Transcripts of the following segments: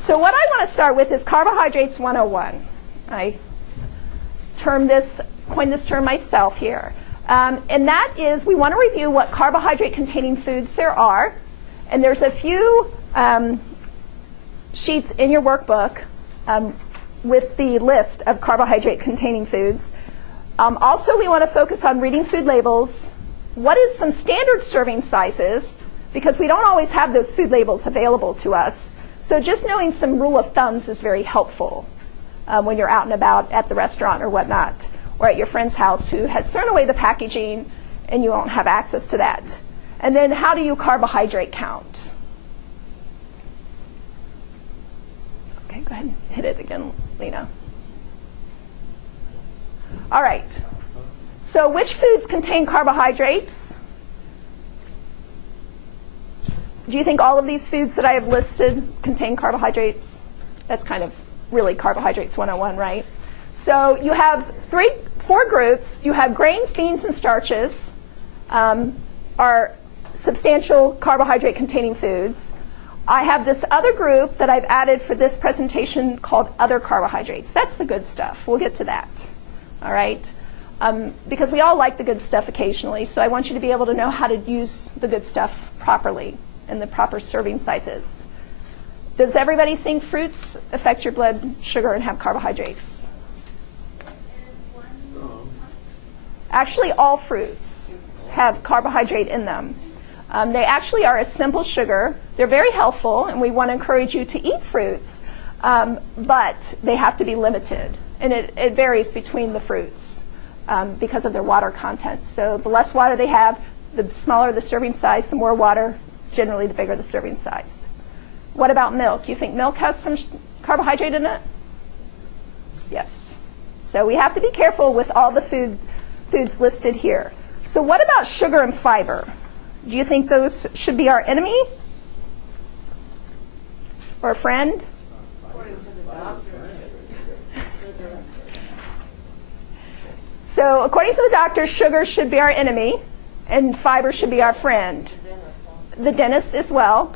So what I want to start with is Carbohydrates 101. I coined this term myself here. And that is, we want to review what carbohydrate-containing foods there are. And there's a few sheets in your workbook with the list of carbohydrate-containing foods. Also, we want to focus on reading food labels. What is some standard serving sizes? Because we don't always have those food labels available to us. So just knowing some rule of thumbs is very helpful when you're out and about at the restaurant or whatnot, or at your friend's house who has thrown away the packaging and you won't have access to that. And then how do you carbohydrate count? Okay, go ahead and hit it again, Lena. All right. So which foods contain carbohydrates? Do you think all of these foods that I have listed contain carbohydrates? That's kind of really Carbohydrates 101, right? So you have four groups. You have grains, beans, and starches are substantial carbohydrate-containing foods. I have this other group that I've added for this presentation called other carbohydrates. That's the good stuff. We'll get to that, all right? Because we all like the good stuff occasionally, so I want you to be able to know how to use the good stuff properly in the proper serving sizes. Does everybody think fruits affect your blood sugar and have carbohydrates? Actually, all fruits have carbohydrate in them. They actually are a simple sugar. They're very helpful, and we want to encourage you to eat fruits, but they have to be limited. And it varies between the fruits because of their water content. So the less water they have, the smaller the serving size, the more water, generally the bigger the serving size. What about milk? You think milk has some carbohydrate in it? Yes. So we have to be careful with all the foods listed here. So what about sugar and fiber? Do you think those should be our enemy? Or a friend? According to the doctor. So according to the doctor, sugar should be our enemy, and fiber should be our friend. The dentist as well.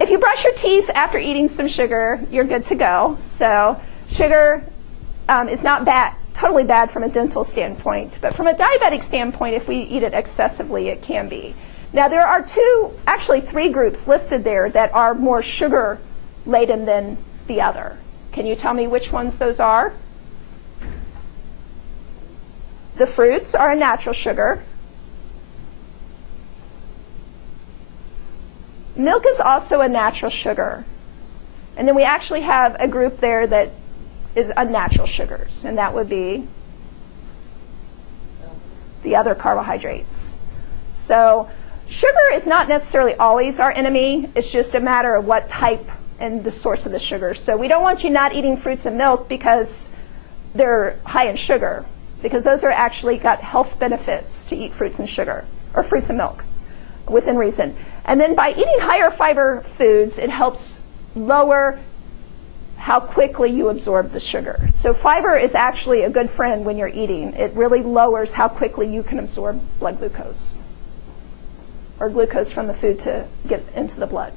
If you brush your teeth after eating some sugar, you're good to go. So sugar is not totally bad from a dental standpoint, but from a diabetic standpoint, if we eat it excessively, it can be. Now there are actually three groups listed there that are more sugar laden than the other. Can you tell me which ones those are? The fruits are a natural sugar. Milk is also a natural sugar. And then we actually have a group there that is unnatural sugars, and that would be the other carbohydrates. So sugar is not necessarily always our enemy. It's just a matter of what type and the source of the sugar. So we don't want you not eating fruits and milk because they're high in sugar, because those are actually got health benefits to eat fruits and sugar, or fruits and milk, within reason. And then by eating higher fiber foods, it helps lower how quickly you absorb the sugar. So fiber is actually a good friend when you're eating. It really lowers how quickly you can absorb blood glucose, or glucose from the food to get into the blood.